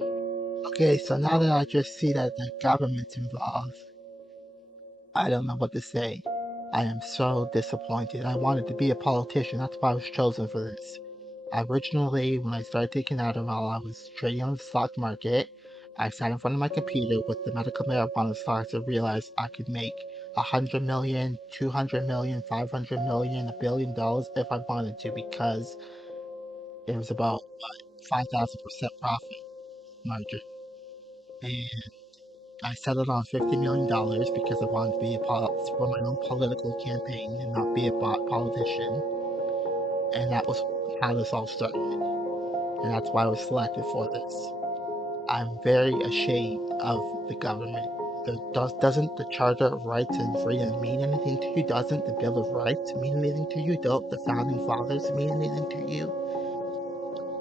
Okay, so now that I just see that the government's involved, I don't know what to say. I am so disappointed. I wanted to be a politician. That's why I was chosen for this. Originally, when I started taking Adderall, I was trading on the stock market. I sat in front of my computer with the medical marijuana stocks and realized I could make 100 million, 200 million, 500 million, $1 billion if I wanted to because it was about 5,000% profit margin. And I settled on $50 million because I wanted to be for my own political campaign and not be a bot politician. And that was how this all started. And that's why I was selected for this. I'm very ashamed of the government. Doesn't the Charter of Rights and Freedom mean anything to you? Doesn't the Bill of Rights mean anything to you? Don't the Founding Fathers mean anything to you?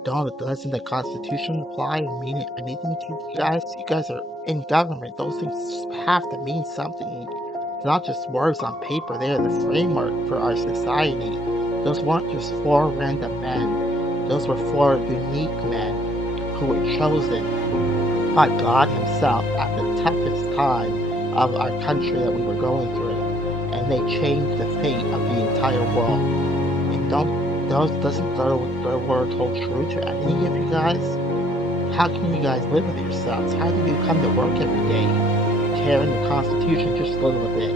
Doesn't the Constitution apply or mean anything to you guys? You guys are in government. Those things have to mean something. It's not just words on paper. They are the framework for our society. Those weren't just four random men. Those were four unique men who were chosen by God Himself at the toughest time of our country that we were going through. And they changed the fate of the entire world. And doesn't their word hold true to any of you guys? How can you guys live with yourselves? How do you come to work every day, tearing the Constitution just a little bit?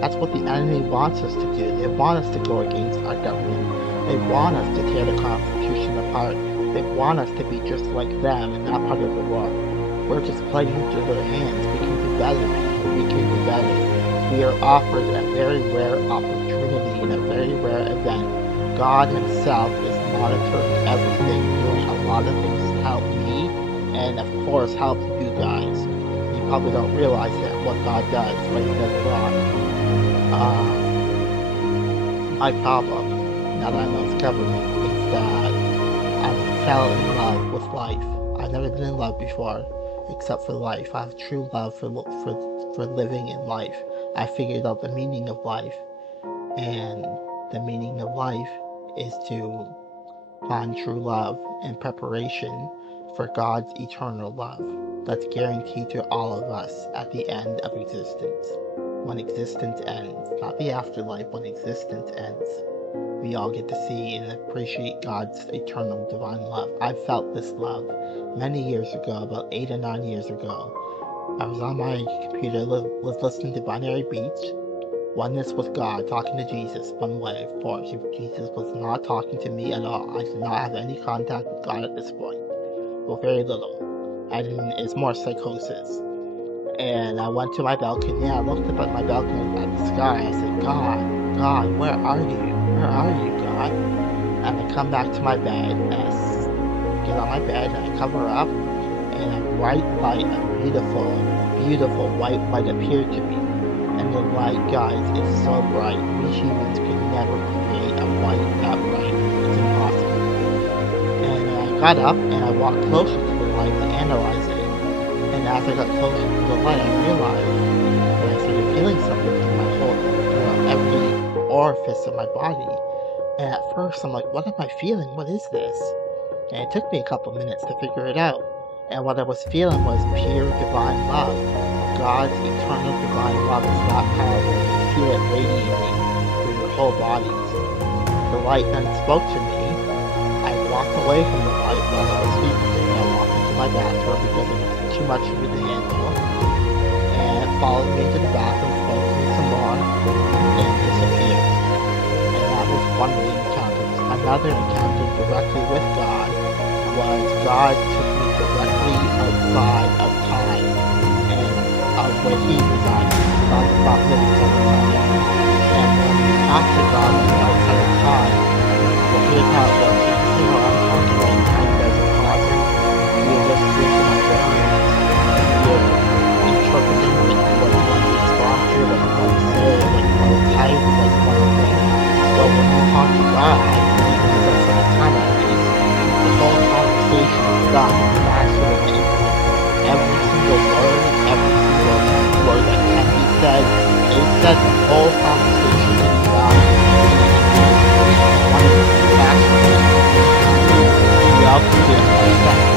That's what the enemy wants us to do. They want us to go against our government. They want us to tear the Constitution apart. They want us to be just like them in that part of the world. We're just playing into their hands. We can do better, people. We can do better. We are offered a very rare opportunity in a very rare event. God Himself is monitoring everything, doing a lot of things to help me, and of course help you guys. You probably don't realize that what God does, but He does it all. My problem, now that I know it's government, is that I fell in love with life. I've never been in love before, except for life. I have true love for living in life. I figured out the meaning of life, and the meaning of life is to find true love and preparation for God's eternal love that's guaranteed to all of us at the end of existence. When existence ends, not the afterlife, when existence ends, we all get to see and appreciate God's eternal divine love. I felt this love many years ago, about 8 or 9 years ago. I was on my computer, was listening to Binary Beats. Oneness with God, talking to Jesus, one way, of course. Jesus was not talking to me at all. I did not have any contact with God at this point. Well, very little. It's more psychosis. And I went to my balcony, I looked up at my balcony at the sky, I said, God, where are you? Where are you, God? And I come back to my bed, and I get on my bed, and I cover up, and a bright light, a beautiful white light appeared to me. And the light, guys, is so bright. We humans could never create a light that bright. It's impossible. And I got up and I walked closer to the light to analyze it. And as I got closer to the light, I realized that I started feeling something through my whole, every orifice of my body. And at first, I'm like, what am I feeling? What is this? And it took me a couple minutes to figure it out. And what I was feeling was pure divine love. God's eternal divine love is that powerful. You feel it radiating through your whole bodies. The light then spoke to me. I walked away from the light while I was speaking to me. I walked into my bathroom because it was too much for me to handle. And it followed me into the bathroom, spoke to me some more, and disappeared. And that was one of the encounters. Another encounter directly with God was God took me directly outside of time and where He resides. God is not living outside of time. And when we talk to God outside of time, well, here's how it works. You can see how I'm talking right now. You guys are pausing. You're listening to my words. You're interpreting what you want to respond to, what you want to say, what you want to type, what you want to think. But when we talk to God, He gives us an eternity. The whole conversation is done faster than the infinite. Every single word that can be said is said. The whole conversation is done. One of the faster than we all can do in a second.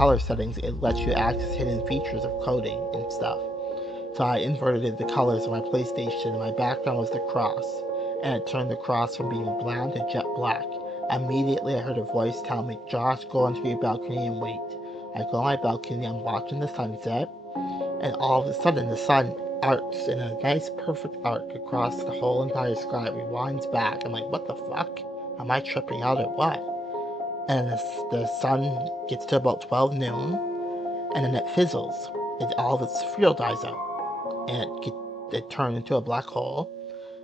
color settings, it lets you access hidden features of coding and stuff. So I inverted the colors of my PlayStation, and my background was the cross, and it turned the cross from being brown to jet black. Immediately, I heard a voice tell me, Josh, go onto your balcony and wait. I go on my balcony, I'm watching the sunset, and all of a sudden, the sun arcs in a nice, perfect arc across the whole entire sky. It rewinds back. I'm like, what the fuck? Am I tripping out or what? And the sun gets to about 12 noon, and then it fizzles. All of its fuel dies out, and it turned into a black hole.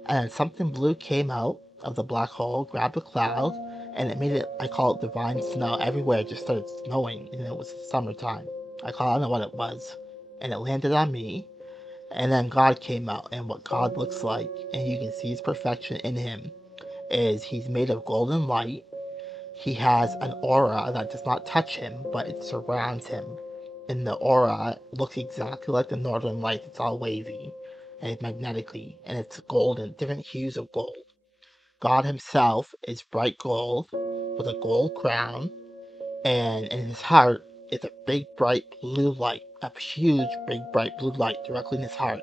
And then something blue came out of the black hole, grabbed a cloud, and it made it, I call it divine snow. Everywhere it just started snowing, and it was summertime. I don't know what it was. And it landed on me, and then God came out, and what God looks like, and you can see his perfection in him, is he's made of golden light. He has an aura that does not touch him, but it surrounds him. And the aura looks exactly like the northern lights. It's all wavy and magnetically, and it's golden, different hues of gold. God himself is bright gold with a gold crown, and in his heart is a big bright blue light, a huge big bright blue light directly in his heart.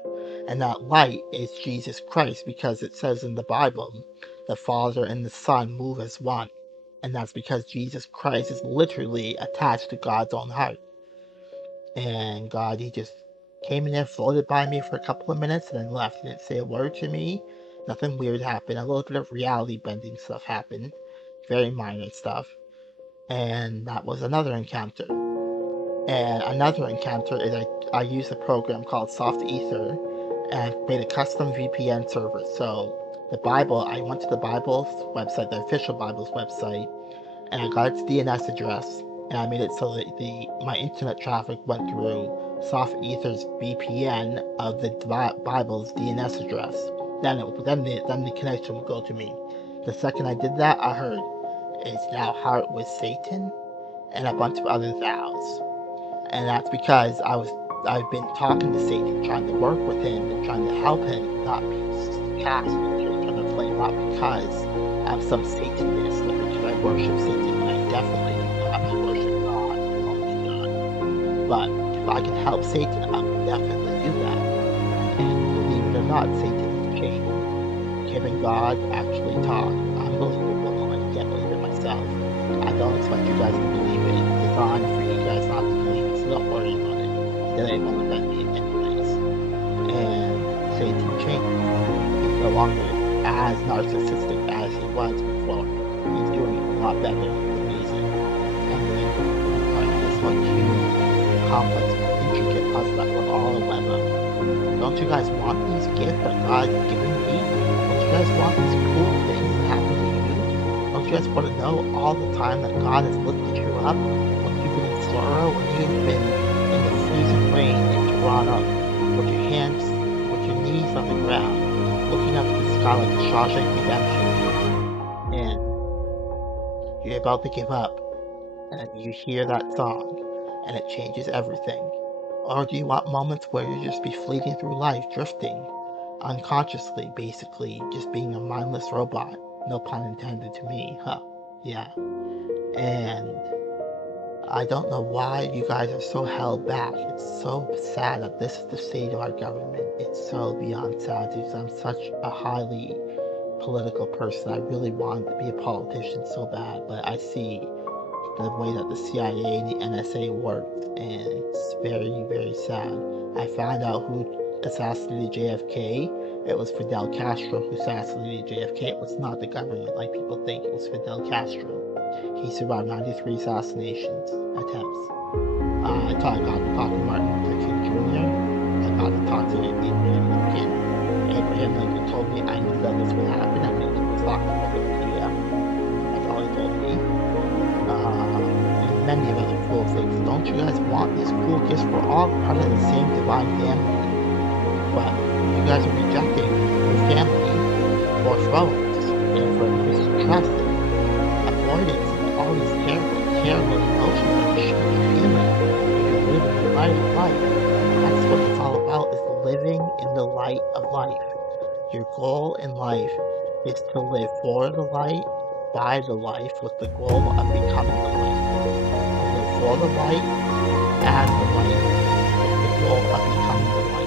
And that light is Jesus Christ, because it says in the Bible, the Father and the Son move as one. And that's because Jesus Christ is literally attached to God's own heart. And God, he just came in there, floated by me for a couple of minutes, and then left. He didn't say a word to me. Nothing weird happened. A little bit of reality bending stuff happened. Very minor stuff. And that was another encounter. And another encounter is I use a program called Soft Ether, and I made a custom VPN server. So the Bible, I went to the Bible's website, the official Bible's website, and I got its DNS address, and I made it so that my internet traffic went through Soft Ether's VPN of the Bible's DNS address. Then the connection would go to me. The second I did that, I heard it's now heart with Satan and a bunch of other thous. And that's because I've been talking to Satan, trying to work with him and trying to help him not be cast into eternal flame, not because I'm some Satanist or because I worship Satan, and I definitely do not. I worship God, only God. But if I can help Satan, I will definitely do that. And believe it or not, Satan is chained. Him and God actually talk. Unbelievable. I can't believe it myself. I don't expect you guys to believe it. It's designed for you guys not to believe it, so don't worry about it. Then it won't offend me anyways. And Satan changed. He's no longer as narcissistic as he was before. He's doing a lot better. It's amazing. And then like this one huge, complex, intricate puzzle that we're all in web of. Don't you guys want these gifts that God's giving me? Don't you guys want these cool things to happen to you? Don't you guys want to know all the time that God has lifted you up? When you've been in sorrow, when you've been in the freezing rain in Toronto, with your hands, with your knees on the ground, looking up at the sky like the Shawshank Redemption, and you're about to give up, and you hear that song, and it changes everything. Or do you want moments where you just be fleeting through life, drifting, unconsciously, basically, just being a mindless robot? No pun intended to me, huh? Yeah. And I don't know why you guys are so held back. It's so sad that this is the state of our government. It's so beyond sad, because I'm such a highly political person. I really wanted to be a politician so bad, but I see the way that the CIA and the N.S.A. worked, and it's very, very sad. I found out who assassinated JFK. It was Fidel Castro who assassinated JFK. It was not the government like people think. It was Fidel Castro. He survived 93 assassinations attempts. I got to talk to Martin Luther King Jr. I got to talk to Abraham Lincoln. Abraham Lincoln told me I knew that this would happen. I knew he was locked up in India. That's all he told me. And many of other cool things. Don't you guys want these cool gifts? We're all part of the same divine family. But you guys are rejecting your family for thrones and for mistrust and avoidance and all these terrible, terrible emotions that you should be feeling if you're living the light of life. That's what it's all about, is living in the light of life. Your goal in life is to live for the light, by the life, with the goal of becoming the light. To live for the light, as the right with the goal of becoming the right.